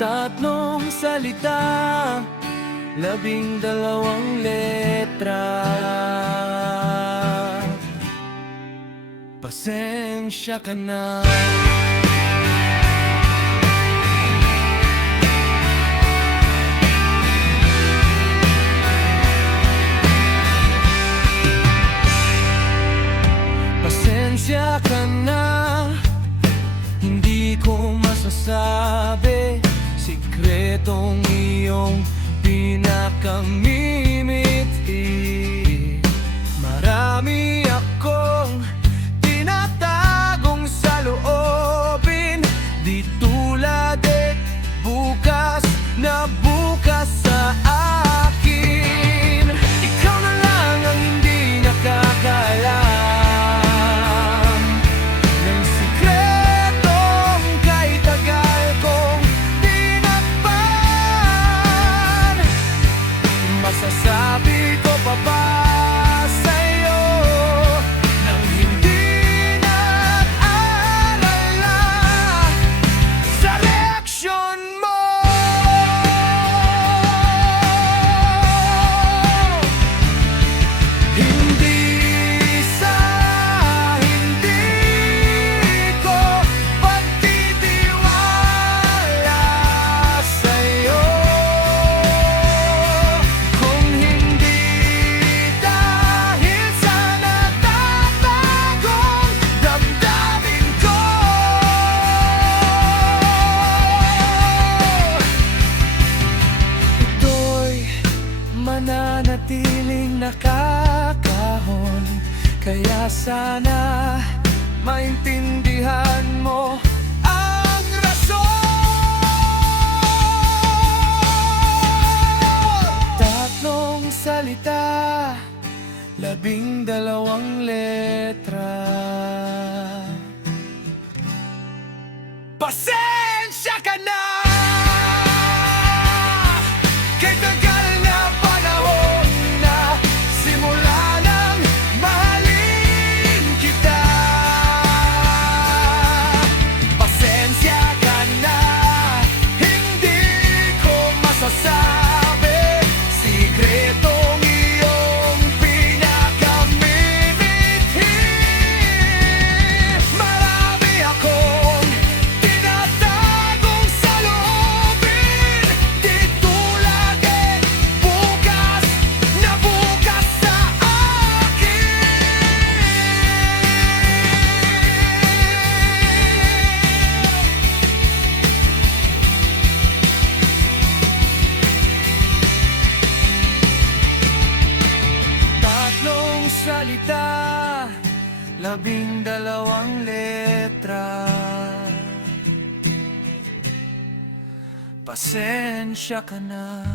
Tatlong salita, 12 letra. Pasensya ka na. Pasensya ka na, hindi ko masasabi sikretong iyong pinakamimiti. Marami akong tinatagong sa loobin, di tulad bukas na bukas sa akin. Ikaw na lang ang hindi nakakaalam ng sikretong kay tagal kong tinakpan. Masasabi ko pa ba sa'yo nang hindi nag-alala sa reaksyon mo? Hindi sa hindi ko pagtitiwala sa'yo, kung hindi dahil sa natatagong damdamin ko. Ito'y mananatiling nakakahon, kaya sana maintindihan mo ang rason. Tatlong salita, 12 letra. Pasensya ka na, kay tagal na panahon na simula nang mahalin kita. Pasensya ka na, hindi ko masasabi sikretong iyong pinakamimiti. Marami akong tinatagong sa loobin, di tulad bukas na bukas sa akin. Tatlong salita, 12 letra. Pasensya ka na.